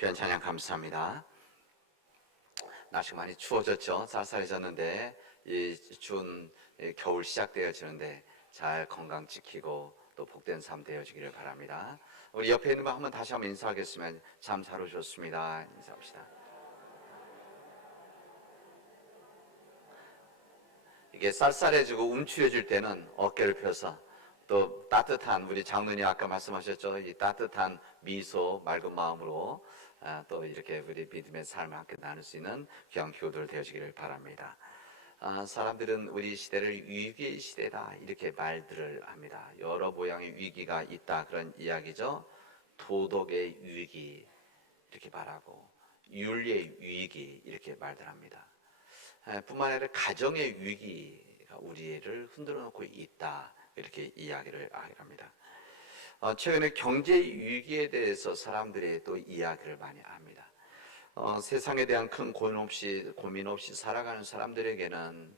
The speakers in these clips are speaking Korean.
귀한 찬양 감사합니다. 날씨가 많이 추워졌죠. 쌀쌀해졌는데 이 추운 겨울 시작되어지는데 잘 건강 지키고 또 복된 삶 되어지기를 바랍니다. 우리 옆에 있는 분 한번 다시 한번 인사하겠습니다. 참 잘 오셨습니다. 인사합시다. 이게 쌀쌀해지고 움츠려질 때는 어깨를 펴서 또 따뜻한, 우리 장로님 아까 말씀하셨죠. 이 따뜻한 미소, 맑은 마음으로 또 이렇게 우리 믿음의 삶을 함께 나눌 수 있는 귀한 교도들 되어지기를 바랍니다. 사람들은 우리 시대를 위기의 시대다 이렇게 말들을 합니다. 여러 모양의 위기가 있다 그런 이야기죠. 도덕의 위기 이렇게 말하고 윤리의 위기 이렇게 말들 합니다. 뿐만 아니라 가정의 위기가 우리를 흔들어 놓고 있다 이렇게 이야기를 합니다. 최근에 경제 위기에 대해서 사람들이 또 이야기를 많이 합니다. 세상에 대한 큰 고민 없이 살아가는 사람들에게는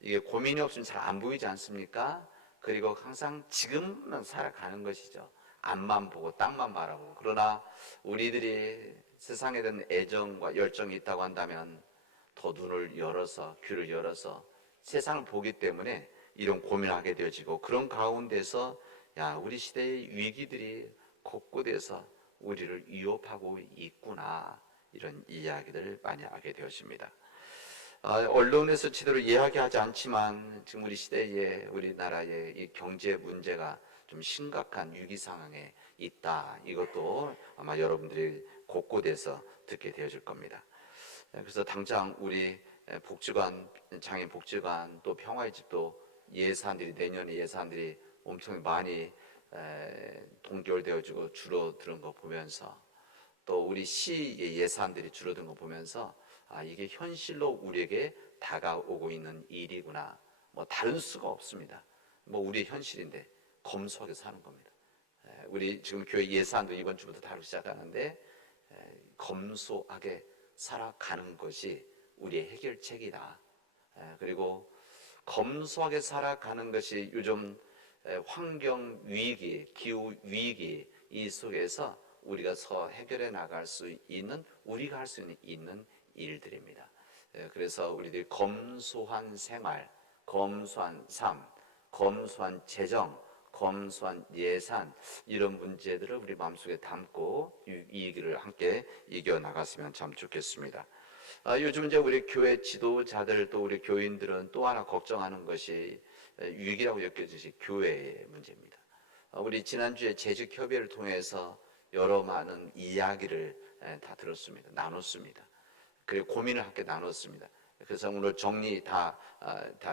이게 고민이 없으면 잘 안 보이지 않습니까? 그리고 항상 지금만 살아가는 것이죠. 앞만 보고 땅만 바라보고. 그러나 우리들이 세상에 대한 애정과 열정이 있다고 한다면 더 눈을 열어서, 귀를 열어서 세상을 보기 때문에 이런 고민을 하게 되어지고, 그런 가운데서 우리 시대의 위기들이 곳곳에서 우리를 위협하고 있구나 이런 이야기들을 많이 하게 되었습니다. 언론에서 제대로 이야기하지 않지만 지금 우리 시대에 우리나라의 이 경제 문제가 좀 심각한 위기 상황에 있다. 이것도 아마 여러분들이 곳곳에서 듣게 되어질 겁니다. 그래서 당장 우리 복지관, 장애인 복지관 또 평화의 집도 예산들이 내년에 예산들이 엄청 많이 동결되어지고 줄어드는 거 보면서 또 우리 시의 예산들이 줄어든 거 보면서 이게 현실로 우리에게 다가오고 있는 일이구나. 뭐 다른 수가 없습니다. 뭐 우리의 현실인데 검소하게 사는 겁니다. 우리 지금 교회 예산도 이번 주부터 다루기 시작하는데 검소하게 살아가는 것이 우리의 해결책이다. 그리고 검소하게 살아가는 것이 요즘 환경 위기, 기후 위기 이 속에서 우리가 해결해 나갈 수 있는, 우리가 할 수 있는 일들입니다. 그래서 우리들이 검소한 생활, 검소한 삶, 검소한 재정, 검소한 예산 이런 문제들을 우리 마음속에 담고 이 길을 함께 이겨나갔으면 참 좋겠습니다. 요즘 이제 우리 교회 지도자들 또 우리 교인들은 또 하나 걱정하는 것이 위기라고 여겨지시 교회의 문제입니다. 우리 지난주에 재직협의회를 통해서 여러 많은 이야기를 다 들었습니다. 나눴습니다. 그리고 고민을 함께 나눴습니다. 그래서 오늘 정리 다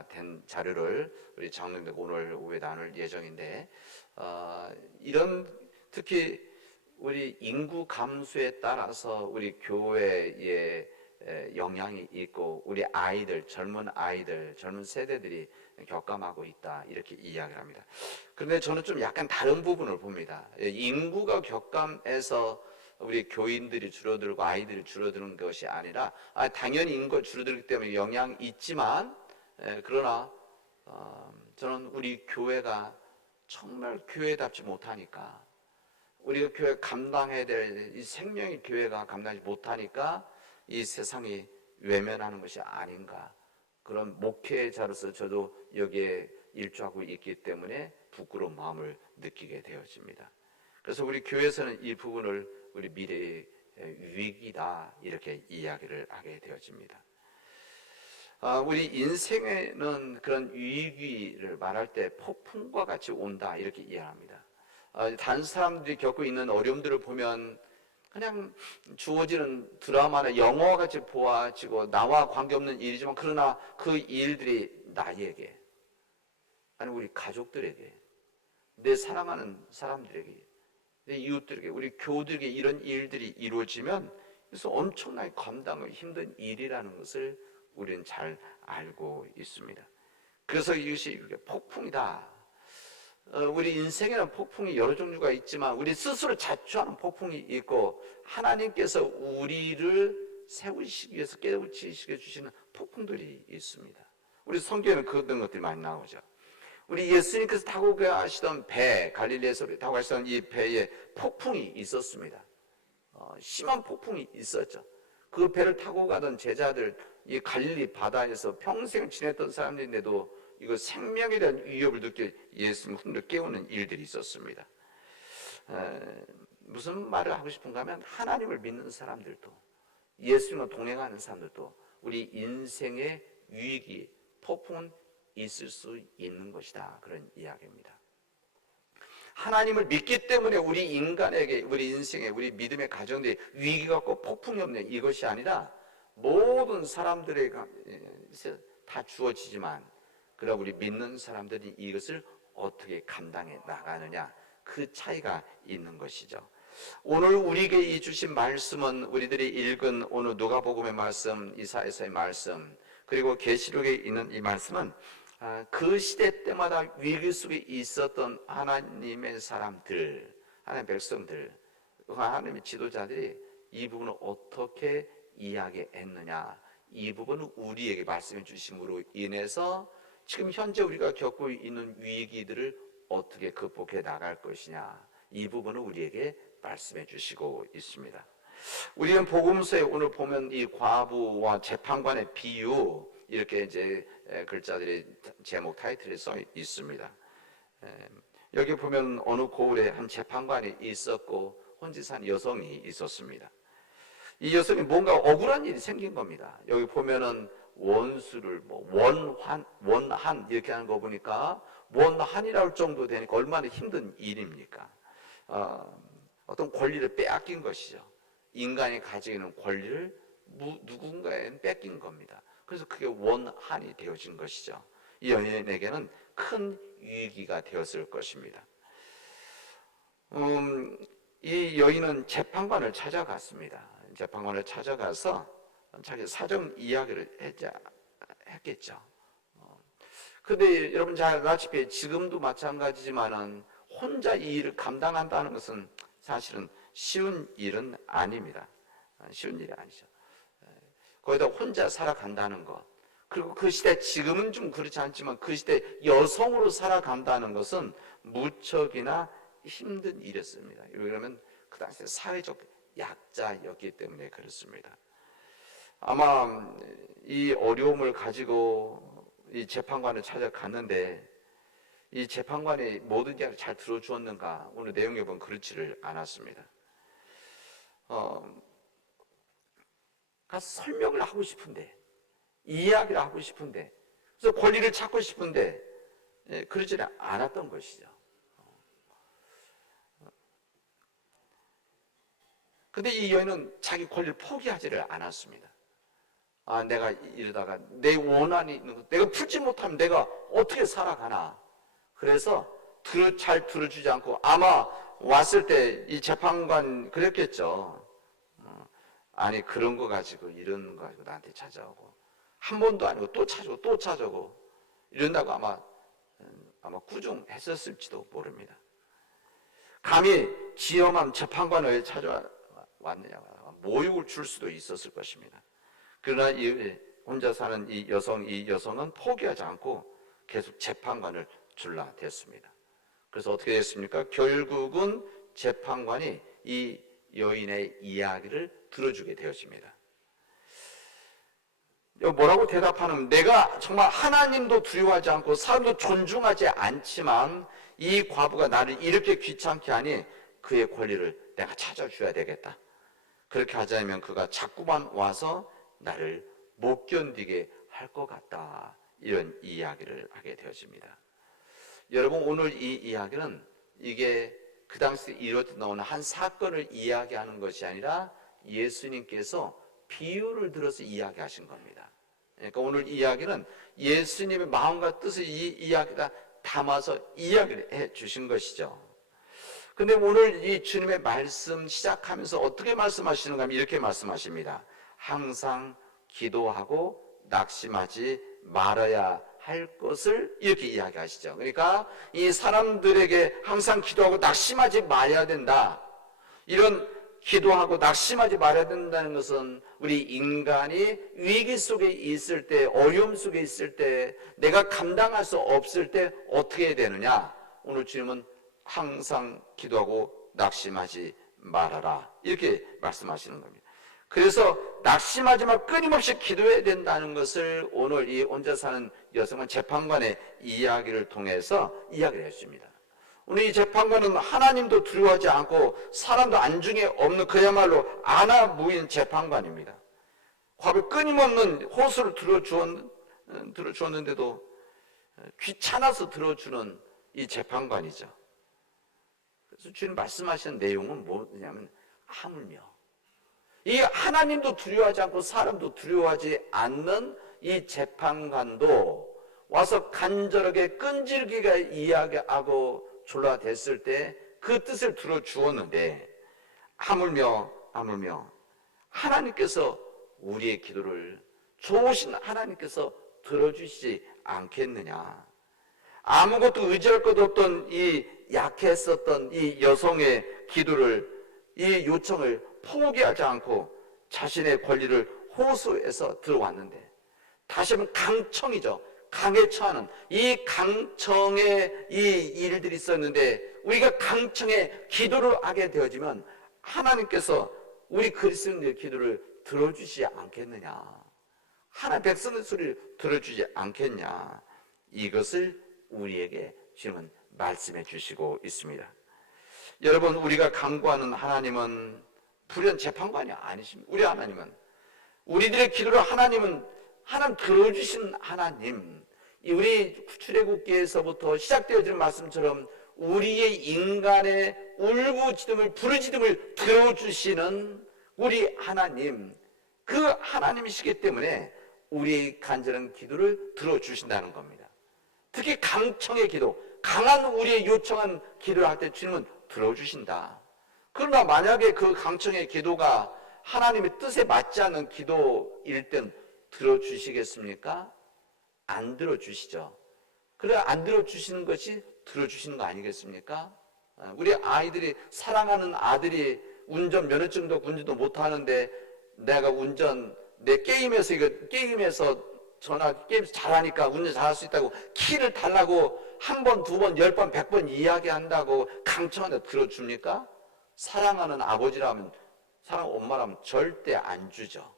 된 자료를 우리 장로님들 오늘 오후에 나눌 예정인데, 이런 특히 우리 인구 감소에 따라서 우리 교회에 영향이 있고 우리 아이들, 젊은 아이들, 젊은 세대들이 격감하고 있다 이렇게 이야기를 합니다. 그런데 저는 좀 약간 다른 부분을 봅니다. 인구가 격감해서 우리 교인들이 줄어들고 아이들이 줄어드는 것이 아니라 당연히 인구가 줄어들기 때문에 영향이 있지만 그러나 저는 우리 교회가 정말 교회답지 못하니까, 우리가 교회 감당해야 될 이 생명의 교회가 감당하지 못하니까 이 세상이 외면하는 것이 아닌가, 그런 목회자로서 저도 여기에 일조하고 있기 때문에 부끄러운 마음을 느끼게 되어집니다. 그래서 우리 교회에서는 이 부분을 우리 미래의 위기다 이렇게 이야기를 하게 되어집니다. 우리 인생에는 그런 위기를 말할 때 폭풍과 같이 온다 이렇게 이해합니다. 다른 사람들이 겪고 있는 어려움들을 보면 그냥 주어지는 드라마나 영화와 같이 보아지고 나와 관계없는 일이지만, 그러나 그 일들이 나에게, 아니 우리 가족들에게, 내 사랑하는 사람들에게, 내 이웃들에게, 우리 교우들에게 이런 일들이 이루어지면 그래서 엄청나게 감당하기 힘든 일이라는 것을 우리는 잘 알고 있습니다. 그래서 이것이 폭풍이다. 우리 인생에는 폭풍이 여러 종류가 있지만 우리 스스로 자초하는 폭풍이 있고, 하나님께서 우리를 세우시기 위해서 깨우치시게 주시는 폭풍들이 있습니다. 우리 성경에는 그런 것들이 많이 나오죠. 우리 예수님께서 타고 가시던 배, 갈릴리에서 타고 가시던 이 배에 폭풍이 있었습니다. 심한 폭풍이 있었죠. 그 배를 타고 가던 제자들, 이 갈릴리 바다에서 평생 지냈던 사람들인데도 이거 생명에 대한 위협을 느껴 예수님 흔들어 깨우는 일들이 있었습니다. 무슨 말을 하고 싶은가 하면 하나님을 믿는 사람들도, 예수님과 동행하는 사람들도 우리 인생의 위기, 폭풍은 있을 수 있는 것이다, 그런 이야기입니다. 하나님을 믿기 때문에 우리 인간에게, 우리 인생에, 우리 믿음의 가정들이 위기가 없고 폭풍이 없는 이것이 아니라 모든 사람들에게 다 주어지지만, 그러나 우리 믿는 사람들이 이것을 어떻게 감당해 나가느냐, 그 차이가 있는 것이죠. 오늘 우리에게 이 주신 말씀은 우리들이 읽은 오늘 누가복음의 말씀, 이사야서의 말씀, 그리고 계시록에 있는 이 말씀은 그 시대 때마다 위기 속에 있었던 하나님의 사람들, 하나님의 백성들, 하나님의 지도자들이 이 부분을 어떻게 이야기했느냐, 이 부분은 우리에게 말씀해 주심으로 인해서 지금 현재 우리가 겪고 있는 위기들을 어떻게 극복해 나갈 것이냐, 이 부분을 우리에게 말씀해 주시고 있습니다. 우리는 복음서에 오늘 보면 이 과부와 재판관의 비유, 이렇게 이제 글자들이 제목 타이틀에 써 있습니다. 여기 보면 어느 고을에 한 재판관이 있었고 혼자 산 여성이 있었습니다. 이 여성이 뭔가 억울한 일이 생긴 겁니다. 여기 보면은 원수를 원한 이렇게 하는 거 보니까 원한이라 할 정도 되니까 얼마나 힘든 일입니까? 어떤 권리를 빼앗긴 것이죠. 인간이 가지고 있는 권리를 누군가에 뺏긴 겁니다. 그래서 그게 원한이 되어진 것이죠. 이 여인에게는 큰 위기가 되었을 것입니다. 이 여인은 재판관을 찾아갔습니다. 재판관을 찾아가서 자기 사정 이야기를 했겠죠. 그런데 여러분 잘 아시다시피 지금도 마찬가지지만은 혼자 이 일을 감당한다는 것은 사실은 쉬운 일은 아닙니다. 쉬운 일이 아니죠. 거기다 혼자 살아간다는 것, 그리고 그 시대, 지금은 좀 그렇지 않지만 그 시대 여성으로 살아간다는 것은 무척이나 힘든 일이었습니다. 왜냐하면 그 당시에 사회적 약자였기 때문에 그렇습니다. 아마 이 어려움을 가지고 이 재판관을 찾아갔는데 이 재판관이 모든 이야기를 잘 들어주었는가, 오늘 내용에 보면 그렇지를 않았습니다. 가서 설명을 하고 싶은데, 이야기를 하고 싶은데, 그래서 권리를 찾고 싶은데 그러지는 않았던 것이죠. 근데 이 여인은 자기 권리를 포기하지를 않았습니다. 내가 이러다가 내 원한이 있는 것, 내가 풀지 못하면 내가 어떻게 살아가나. 그래서 잘 들어주지 않고, 아마 왔을 때 이 재판관 그랬겠죠. 아니 그런 거 가지고, 이런 거 가지고 나한테 찾아오고, 한 번도 아니고 또 찾아오고 또 찾아오고 이런다고 아마 꾸중했었을지도 모릅니다. 감히 지엄한 재판관을 찾아왔느냐, 모욕을 줄 수도 있었을 것입니다. 그러나 이 혼자 사는 이 여성은 포기하지 않고 계속 재판관을 줄라댔습니다. 그래서 어떻게 됐습니까? 결국은 재판관이 이 여인의 이야기를 들어주게 되었습니다. 뭐라고 대답하는, 내가 정말 하나님도 두려워하지 않고 사람도 존중하지 않지만 이 과부가 나를 이렇게 귀찮게 하니 그의 권리를 내가 찾아줘야 되겠다. 그렇게 하자면 그가 자꾸만 와서 나를 못 견디게 할 것 같다, 이런 이야기를 하게 되어집니다. 여러분, 오늘 이 이야기는 이게 그 당시에 일어나는 한 사건을 이야기하는 것이 아니라 예수님께서 비유를 들어서 이야기하신 겁니다. 그러니까 오늘 이야기는 예수님의 마음과 뜻을 이 이야기가 담아서 이야기를 해 주신 것이죠. 근데 오늘 이 주님의 말씀 시작하면서 어떻게 말씀하시는가 하면 이렇게 말씀하십니다. 항상 기도하고 낙심하지 말아야 할 것을 이렇게 이야기하시죠. 그러니까 이 사람들에게 항상 기도하고 낙심하지 말아야 된다. 이런 기도하고 낙심하지 말아야 된다는 것은 우리 인간이 위기 속에 있을 때, 어려움 속에 있을 때, 내가 감당할 수 없을 때 어떻게 해야 되느냐. 오늘 주님은 항상 기도하고 낙심하지 말하라. 이렇게 말씀하시는 겁니다. 그래서 낙심하지 말고 끊임없이 기도해야 된다는 것을 오늘 이 혼자 사는 여성은 재판관의 이야기를 통해서 이야기를 했습니다. 오늘 이 재판관은 하나님도 두려워하지 않고 사람도 안중에 없는 그야말로 아나무인 재판관입니다. 과거 끊임없는 호소를 들어주었는데도 귀찮아서 들어주는 이 재판관이죠. 그래서 주님 말씀하시는 내용은 뭐냐면 하물며 이 하나님도 두려워하지 않고 사람도 두려워하지 않는 이 재판관도 와서 간절하게 끈질기게 이야기하고 졸라댔을 때 그 뜻을 들어주었는데 하물며 하나님께서 우리의 기도를 좋으신 하나님께서 들어주시지 않겠느냐. 아무것도 의지할 것 없던 이 약했었던 이 여성의 기도를, 이 요청을 포기하지 않고 자신의 권리를 호소해서 들어왔는데, 다시 한번 강청이죠. 강에 처하는 이 강청의 이 일들이 있었는데, 우리가 강청에 기도를 하게 되어지면 하나님께서 우리 그리스도인들의 기도를 들어주시지 않겠느냐, 하나님 백성의 소리를 들어주지 않겠냐, 이것을 우리에게 지금은 말씀해 주시고 있습니다. 여러분, 우리가 간구하는 하나님은 불의한 재판관이 아니십니다. 우리 하나님은, 우리들의 기도를 하나님 들어주신 하나님, 우리 출애굽기에서부터 시작되어지는 말씀처럼 우리의 인간의 울부짖음을, 부르짖음을 들어주시는 우리 하나님, 그 하나님이시기 때문에 우리의 간절한 기도를 들어주신다는 겁니다. 특히 강청의 기도, 강한 우리의 요청한 기도를 할 때 주님은 들어주신다. 그러나 만약에 그 강청의 기도가 하나님의 뜻에 맞지 않는 기도일 땐 들어주시겠습니까? 안 들어주시죠. 그래, 안 들어주시는 것이 들어주시는 거 아니겠습니까? 우리 아이들이, 사랑하는 아들이 운전 면허증도 운전도 못하는데 내가 게임에서 잘하니까 운전 잘할 수 있다고 키를 달라고 한 번, 두 번, 10번, 100번 이야기한다고 강청한테 들어줍니까? 사랑하는 아버지라면, 사랑하는 엄마라면 절대 안 주죠.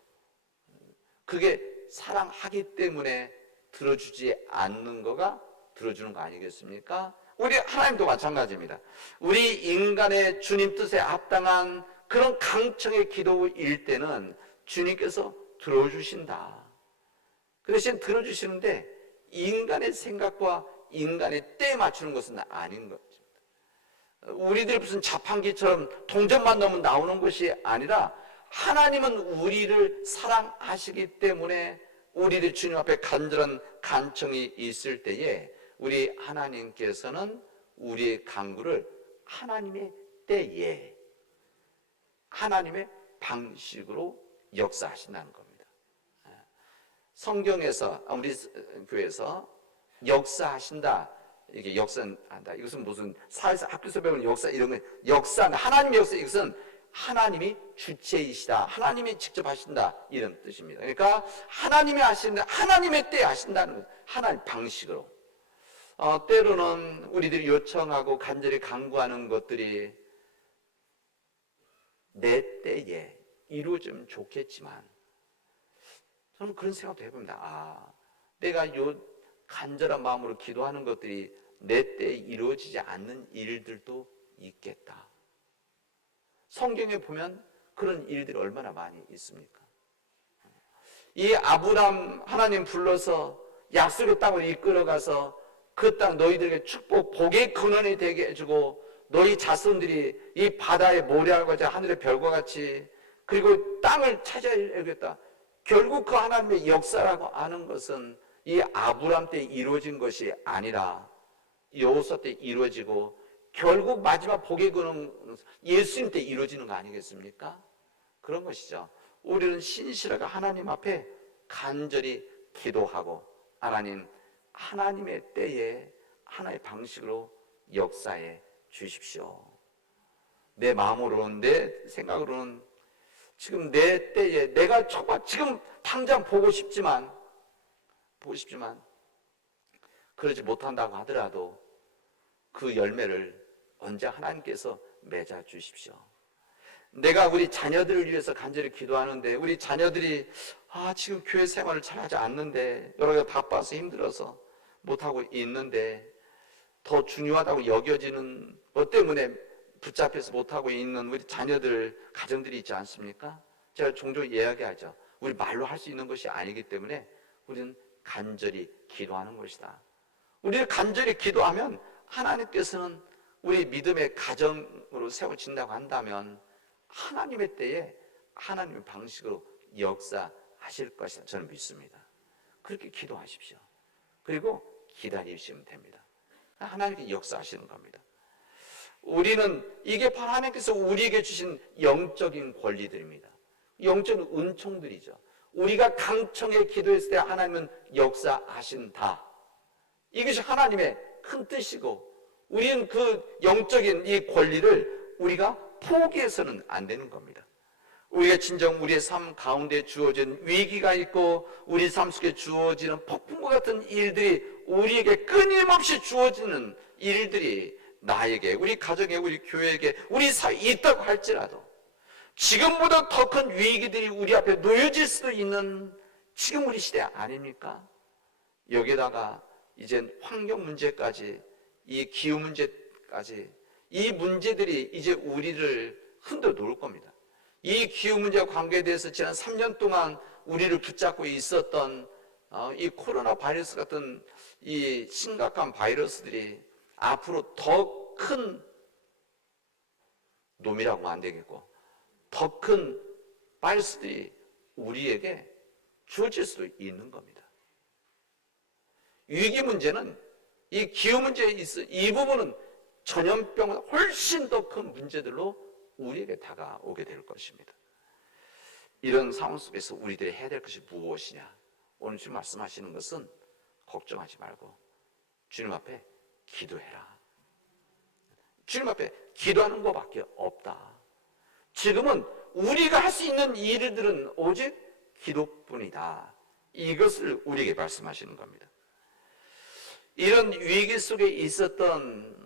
그게 사랑하기 때문에 들어주지 않는 거가 들어주는 거 아니겠습니까? 우리 하나님도 마찬가지입니다. 우리 인간의 주님 뜻에 합당한 그런 강청의 기도일 때는 주님께서 들어주신다. 그 대신 들어주시는데 인간의 생각과 인간의 때에 맞추는 것은 아닌 것입니다. 우리들이 무슨 자판기처럼 동전만 넣으면 나오는 것이 아니라, 하나님은 우리를 사랑하시기 때문에 우리들 주님 앞에 간절한 간청이 있을 때에 우리 하나님께서는 우리의 간구를 하나님의 때에, 하나님의 방식으로 역사하신다는 겁니다. 성경에서, 우리 교회에서 역사하신다, 이게 역사한다, 이것은 무슨 사회에서 학교에서 배우는 역사, 이런 거, 역사한다, 하나님의 역사, 이것은 하나님이 주체이시다, 하나님이 직접 하신다, 이런 뜻입니다. 그러니까 하나님이 하신다, 하나님의 때에 하신다는 것, 하나님 방식으로. 때로는 우리들이 요청하고 간절히 간구하는 것들이 내 때에 이루어지면 좋겠지만, 저는 그런 생각도 해봅니다. 내가 간절한 마음으로 기도하는 것들이 내 때에 이루어지지 않는 일들도 있겠다. 성경에 보면 그런 일들이 얼마나 많이 있습니까? 이 아브람, 하나님 불러서 약속의 땅으로 이끌어가서 그 땅 너희들에게 축복, 복의 근원이 되게 해주고, 너희 자손들이 이 바다의 모래알과 하늘의 별과 같이, 그리고 땅을 차지하겠다. 결국 그 하나님의 역사라고 하는 것은 이 아브람 때 이루어진 것이 아니라 여호수아 때 이루어지고, 결국 마지막 복의 근원 예수님 때 이루어지는 거 아니겠습니까? 그런 것이죠. 우리는 신실하게 하나님 앞에 간절히 기도하고, 하나님의 때에 하나의 방식으로 역사해 주십시오. 내 마음으로는, 내 생각으로는 지금 내 때에 내가 정말 지금 당장 보고 싶지만 그러지 못한다고 하더라도 그 열매를 언제 하나님께서 맺어 주십시오. 내가 우리 자녀들을 위해서 간절히 기도하는데 우리 자녀들이 지금 교회 생활을 잘하지 않는데 여러 가지 바빠서 힘들어서 못하고 있는데 더 중요하다고 여겨지는 것 때문에 붙잡혀서 못하고 있는 우리 자녀들, 가정들이 있지 않습니까? 제가 종종 이야기하죠. 우리 말로 할 수 있는 것이 아니기 때문에 우리는 간절히 기도하는 것이다. 우리가 간절히 기도하면 하나님께서는 우리 믿음의 가정으로 세워진다고 한다면 하나님의 때에 하나님의 방식으로 역사하실 것이다. 저는 믿습니다. 그렇게 기도하십시오. 그리고 기다리시면 됩니다. 하나님께 역사하시는 겁니다. 우리는 이게 바로 하나님께서 우리에게 주신 영적인 권리들입니다. 영적인 은총들이죠. 우리가 강청에 기도했을 때 하나님은 역사하신다. 이것이 하나님의 큰 뜻이고 우리는 그 영적인 이 권리를 우리가 포기해서는 안 되는 겁니다. 우리가 진정 우리의 삶 가운데 주어진 위기가 있고 우리 삶 속에 주어지는 폭풍과 같은 일들이 우리에게 끊임없이 주어지는 일들이 나에게, 우리 가정에, 우리 교회에게, 우리 사회에 있다고 할지라도 지금보다 더 큰 위기들이 우리 앞에 놓여질 수도 있는 지금 우리 시대 아닙니까? 여기에다가 이젠 환경 문제까지, 이 기후 문제까지, 이 문제들이 이제 우리를 흔들어 놓을 겁니다. 이 기후 문제와 관계돼서 지난 3년 동안 우리를 붙잡고 있었던 이 코로나 바이러스 같은 이 심각한 바이러스들이 앞으로 더 큰 놈이라고 하면 안 되겠고 더 큰 바이러스들이 우리에게 주어질 수도 있는 겁니다. 위기 문제는 이 기후 문제에 있어 이 부분은 전염병보다 훨씬 더 큰 문제들로 우리에게 다가오게 될 것입니다. 이런 상황 속에서 우리들이 해야 될 것이 무엇이냐? 오늘 주님 말씀하시는 것은 걱정하지 말고 주님 앞에 기도해라. 주님 앞에 기도하는 것밖에 없다. 지금은 우리가 할 수 있는 일들은 오직 기도뿐이다. 이것을 우리에게 말씀하시는 겁니다. 이런 위기 속에 있었던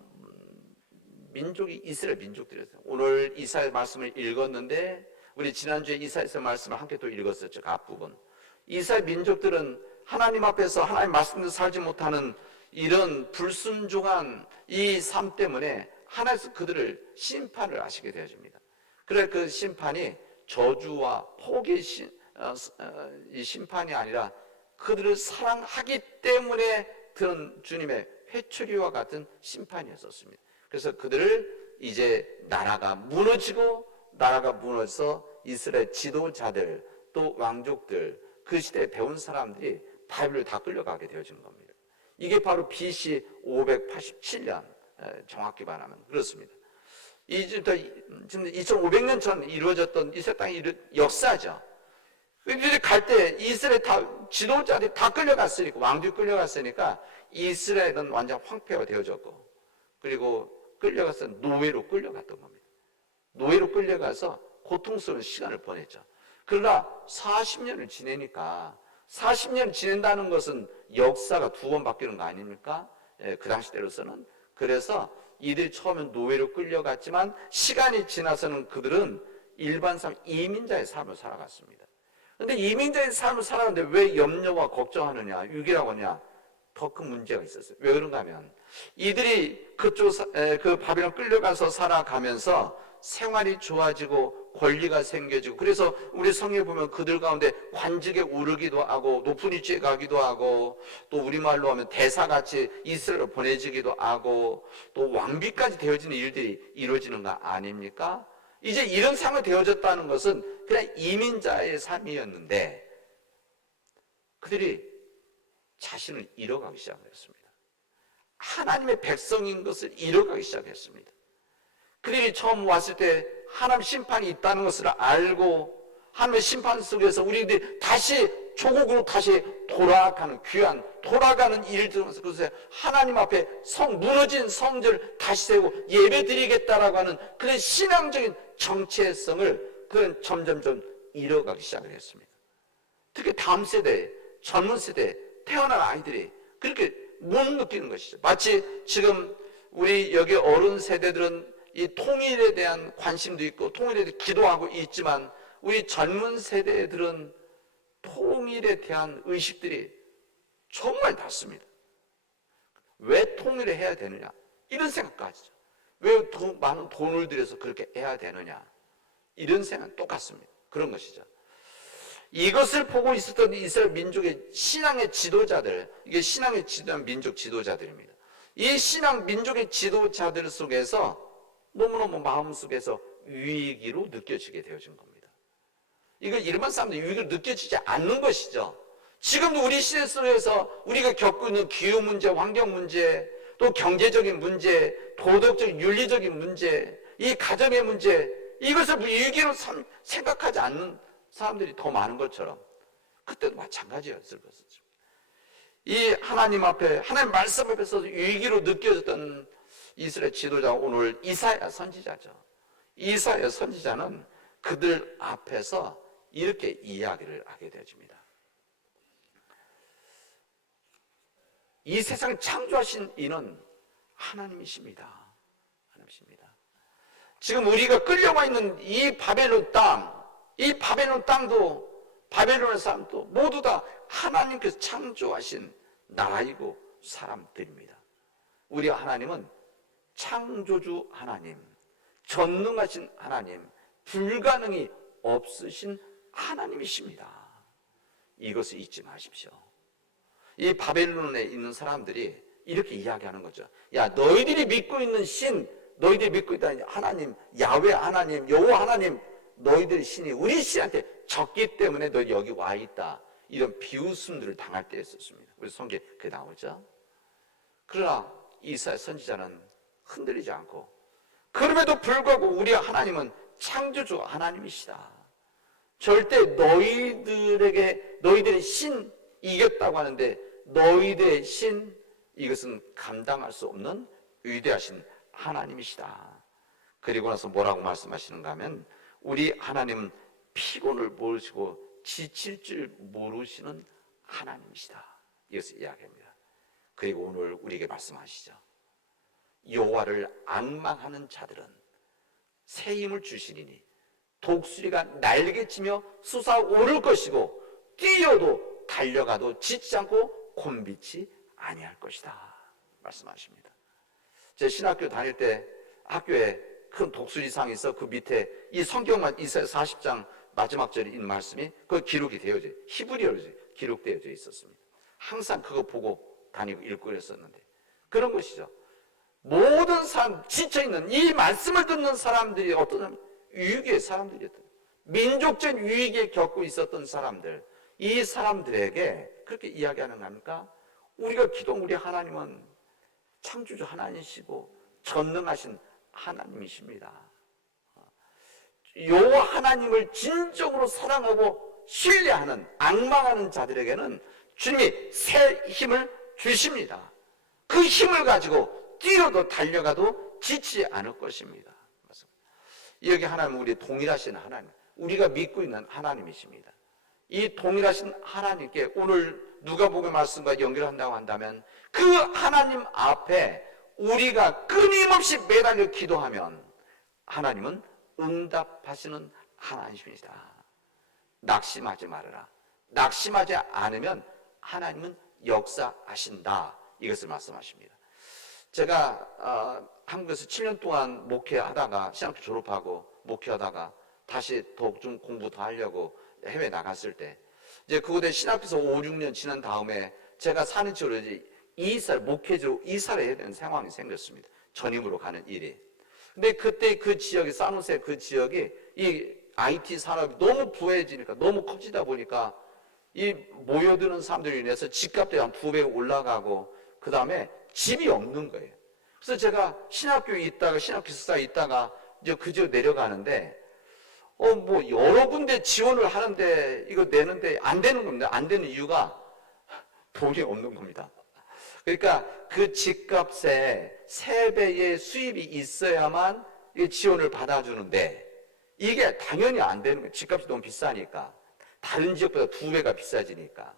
민족이 이스라엘 민족들이었어요. 오늘 이사야 말씀을 읽었는데 우리 지난주에 이사야서 말씀을 함께 또 읽었었죠. 그 앞부분. 이스라엘 민족들은 하나님 앞에서 하나님 말씀대로 살지 못하는 이런 불순종한 이 삶 때문에 하나님께서 그들을 심판을 하시게 되어집니다. 그래 그 심판이 저주와 폭의 이 심판이 아니라 그들을 사랑하기 때문에 든 주님의 회초리와 같은 심판이었었습니다. 그래서 그들을 이제 나라가 무너져서 이스라엘 지도자들 또 왕족들 그 시대에 배운 사람들이 바벨을 다 끌려가게 되어지는 겁니다. 이게 바로 BC 587년 정확히 말하면 그렇습니다. 지금 2500년 전 이루어졌던 이스라엘 땅의 역사죠. 그들이 갈 때 이스라엘 지도자들이 다 끌려갔으니까 왕들이 끌려갔으니까 이스라엘은 완전 황폐화 되어졌고 그리고 끌려가서 노예로 끌려갔던 겁니다. 노예로 끌려가서 고통스러운 시간을 보냈죠. 그러나 40년을 지내니까 40년 지낸다는 것은 역사가 2번 바뀌는 거 아닙니까? 그 당시 때로서는. 그래서 이들이 처음엔 노예로 끌려갔지만 시간이 지나서는 그들은 일반 삶, 이민자의 삶을 살아갔습니다. 그런데 이민자의 삶을 살아가는데 왜 염려와 걱정하느냐, 위기라고 하냐? 더 큰 문제가 있었어요. 왜 그런가 하면 이들이 그 바벨론 끌려가서 살아가면서 생활이 좋아지고 권리가 생겨지고 그래서 우리 성경에 보면 그들 가운데 관직에 오르기도 하고 높은 위치에 가기도 하고 또 우리말로 하면 대사같이 이스라엘로 보내지기도 하고 또 왕비까지 되어지는 일들이 이루어지는 거 아닙니까? 이제 이런 상황이 되어졌다는 것은 그냥 이민자의 삶이었는데 그들이 자신을 잃어가기 시작했습니다. 하나님의 백성인 것을 잃어가기 시작했습니다. 그들이 처음 왔을 때 하나님 심판이 있다는 것을 알고 하나님의 심판 속에서 우리들이 다시 조국으로 다시 돌아가는 일들에서 그래서 하나님 앞에 무너진 성전을 다시 세우고 예배 드리겠다라고 하는 그런 신앙적인 정체성을 그런 점점점 잃어가기 시작을 했습니다. 특히 다음 세대, 젊은 세대, 태어난 아이들이 그렇게 못 느끼는 것이죠. 마치 지금 우리 여기 어른 세대들은 이 통일에 대한 관심도 있고 통일에 대해 기도하고 있지만 우리 젊은 세대들은 통일에 대한 의식들이 정말 낮습니다. 왜 통일을 해야 되느냐? 이런 생각까지죠. 왜 더 많은 돈을 들여서 그렇게 해야 되느냐? 이런 생각은 똑같습니다. 그런 것이죠. 이것을 보고 있었던 이스라엘 민족의 신앙의 지도자들, 이게 신앙의 민족 지도자들입니다. 이 신앙 민족의 지도자들 속에서 너무너무 마음속에서 위기로 느껴지게 되어진 겁니다. 이거 일반 사람들이 위기로 느껴지지 않는 것이죠. 지금도 우리 시대 속에서 우리가 겪고 있는 기후 문제, 환경 문제, 또 경제적인 문제, 도덕적인 윤리적인 문제, 이 가정의 문제, 이것을 위기로 생각하지 않는 사람들이 더 많은 것처럼 그때도 마찬가지였을 것이죠. 이 하나님 앞에, 하나님 말씀 앞에서 위기로 느껴졌던 이스라엘 지도자, 오늘 이사야 선지자죠. 이사야 선지자는 그들 앞에서 이렇게 이야기를 하게 되어집니다. 이 세상을 창조하신 이는 하나님이십니다. 하나님이십니다. 지금 우리가 끌려와 있는 이 바벨론 땅, 이 바벨론 땅도, 바벨론의 사람도 모두 다 하나님께서 창조하신 나라이고 사람들입니다. 우리 하나님은 창조주 하나님, 전능하신 하나님, 불가능이 없으신 하나님이십니다. 이것을 잊지 마십시오. 이 바벨론에 있는 사람들이 이렇게 이야기하는 거죠. 야, 너희들이 믿고 있는 신, 너희들이 믿고 있다는 하나님, 야훼 하나님, 여호와 하나님, 너희들의 신이 우리 신한테 적기 때문에 너희 여기 와 있다. 이런 비웃음들을 당할 때였었습니다. 우리 성경에 그게 나오죠. 그러나 이사야 선지자는 흔들리지 않고, 그럼에도 불구하고 우리 하나님은 창조주 하나님이시다. 절대 너희들의 신 이겼다고 하는데 너희들의 신, 이것은 감당할 수 없는 위대하신 하나님이시다. 그리고 나서 뭐라고 말씀하시는가 하면 우리 하나님은 피곤을 모르시고 지칠 줄 모르시는 하나님이시다. 이것을 이야기합니다. 그리고 오늘 우리에게 말씀하시죠. 여호와를 앙망하는 자들은 새 힘을 주시리니 독수리가 날개치며 솟아오를 것이고 뛰어도 달려가도 지치지 않고 곤비치 아니할 것이다. 말씀하십니다. 제 신학교 다닐 때 학교에 큰 독수리상이 있어 그 밑에 이 성경만 이사야 40장 마지막 절에 있는 말씀이 그 기록이 되어져 히브리어로 기록되어져 있었습니다. 항상 그거 보고 다니고 읽고 그랬었는데 그런 것이죠. 모든 사람 지쳐있는 이 말씀을 듣는 사람들이 어떤 사람 위기의 사람들이었던 민족적 위기에 겪고 있었던 사람들, 이 사람들에게 그렇게 이야기하는 겁니까? 우리가 기도한 우리 하나님은 창조주 하나님이시고 전능하신 하나님이십니다. 여호와 하나님을 진정으로 사랑하고 신뢰하는 앙망하는 자들에게는 주님이 새 힘을 주십니다. 그 힘을 가지고 뛰어도 달려가도 지치지 않을 것입니다. 여기 하나님은 우리 동일하신 하나님, 우리가 믿고 있는 하나님이십니다. 이 동일하신 하나님께 오늘 누가복음 말씀과 연결한다고 한다면 그 하나님 앞에 우리가 끊임없이 매달려 기도하면 하나님은 응답하시는 하나님이시다. 낙심하지 말아라. 낙심하지 않으면 하나님은 역사하신다. 이것을 말씀하십니다. 제가 한국에서 7년 동안 목회하다가 신학교 졸업하고 목회하다가 다시 더욱 좀 공부 더 하려고 해외 나갔을 때 이제 그곳에 신학교에서 5, 6년 지난 다음에 제가 사는 지역으로 이제 목회지로 이사를 해야 되는 상황이 생겼습니다. 전임으로 가는 일이. 근데 그때 그 지역이 산호세 그 지역이 이 IT 산업이 너무 부해지니까 너무 커지다 보니까 이 모여드는 사람들로 인해서 집값도 한 2배 올라가고 그 다음에 집이 없는 거예요. 그래서 제가 신학교에 있다가 신학교 기숙사에 있다가 이제 그 지역 내려가는데 뭐 여러 군데 지원을 하는데 이거 내는데 안 되는 겁니다. 안 되는 이유가 돈이 없는 겁니다. 그러니까 그 집값에 3배의 수입이 있어야만 지원을 받아주는데 이게 당연히 안 되는 거예요. 집값이 너무 비싸니까. 다른 지역보다 2배가 비싸지니까.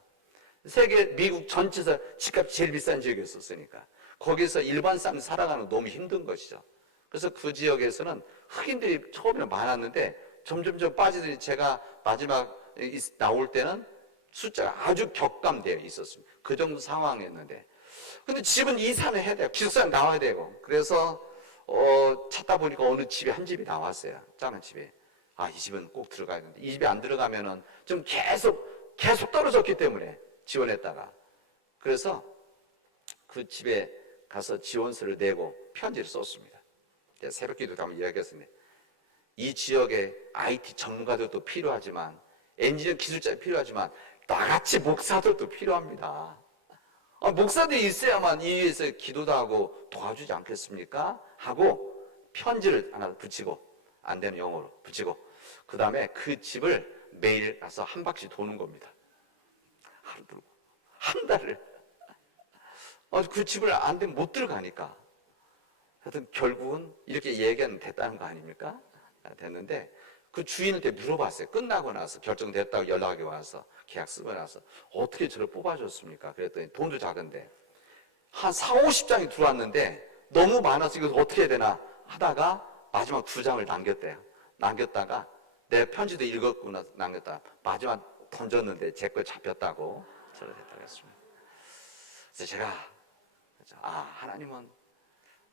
미국 전체에서 집값이 제일 비싼 지역이었으니까. 거기서 일반 사람이 살아가는 거 너무 힘든 것이죠. 그래서 그 지역에서는 흑인들이 처음에는 많았는데 점점점 빠지더니 제가 마지막 나올 때는 숫자가 아주 격감되어 있었습니다. 그 정도 상황이었는데, 근데 집은 이사는 해야 돼요. 기숙사는 나와야 되고. 그래서 찾다 보니까 어느 집에 한 집이 나왔어요. 작은 집에. 아, 이 집은 꼭 들어가야 되는데, 이 집에 안 들어가면은 좀 계속 떨어졌기 때문에 지원했다가, 그래서 그 집에 가서 지원서를 내고 편지를 썼습니다. 새벽 기도 가면 이야기했습니다. 이 지역에 IT 전문가들도 필요하지만, 엔지니어 기술자 필요하지만, 나같이 목사들도 필요합니다. 목사들이 있어야만 이 위에서 기도도 하고 도와주지 않겠습니까? 하고 편지를 하나 붙이고, 안 되는 영어로 붙이고, 그 다음에 그 집을 매일 가서 한 바퀴 도는 겁니다. 하루 들고 한 달을. 그 집을 안 되면 못 들어가니까. 하여튼 결국은 이렇게 얘기는 됐다는 거 아닙니까? 됐는데 그 주인한테 물어봤어요. 끝나고 나서 결정됐다고 연락이 와서 계약 쓰고 나서 어떻게 저를 뽑아줬습니까? 그랬더니 돈도 작은데 한 4, 50장이 들어왔는데 너무 많아서 이거 어떻게 해야 되나 하다가 마지막 2장을 남겼대요. 남겼다가 내 편지도 읽었고 나서 남겼다가 마지막 던졌는데 제 거 잡혔다고 저를 했다고 했습니다. 그래서 제가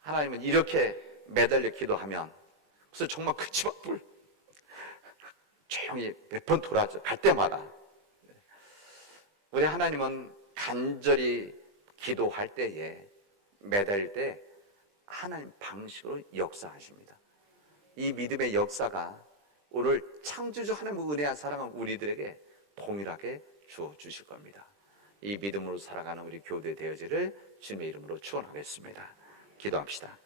하나님은 이렇게 매달려 기도하면, 그래서 정말 그 집 앞을 조용히 몇 번 돌아죠. 갈 때마다. 우리 하나님은 간절히 기도할 때에 매달릴 때 하나님 방식으로 역사하십니다. 이 믿음의 역사가 오늘 창조주 하나님의 은혜한 사랑은 우리들에게 동일하게 주어 주실 겁니다. 이 믿음으로 살아가는 우리 교대 되어지를 주님의 이름으로 축원하겠습니다. 기도합시다.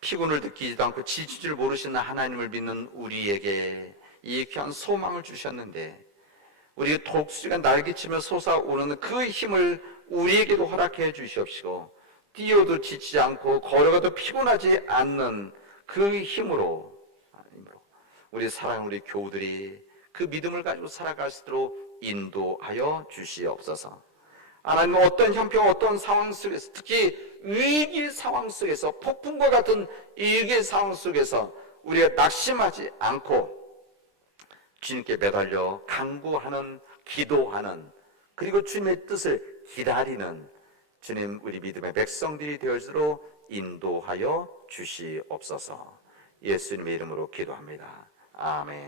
피곤을 느끼지도 않고 지칠 모르시는 하나님을 믿는 우리에게 이 귀한 소망을 주셨는데, 우리 독수리가 날개치며 솟아오르는 그 힘을 우리에게도 허락해 주시옵시고, 뛰어도 지치지 않고 걸어가도 피곤하지 않는 그 힘으로 우리 사랑하는 우리 교우들이 그 믿음을 가지고 살아갈 수 있도록 인도하여 주시옵소서. 하나님, 어떤 형편, 어떤 상황 속에서, 특히 위기 상황 속에서, 폭풍과 같은 위기 상황 속에서 우리가 낙심하지 않고 주님께 매달려 간구하는, 기도하는, 그리고 주님의 뜻을 기다리는 주님, 우리 믿음의 백성들이 되어지도록 인도하여 주시옵소서. 예수님의 이름으로 기도합니다. 아멘.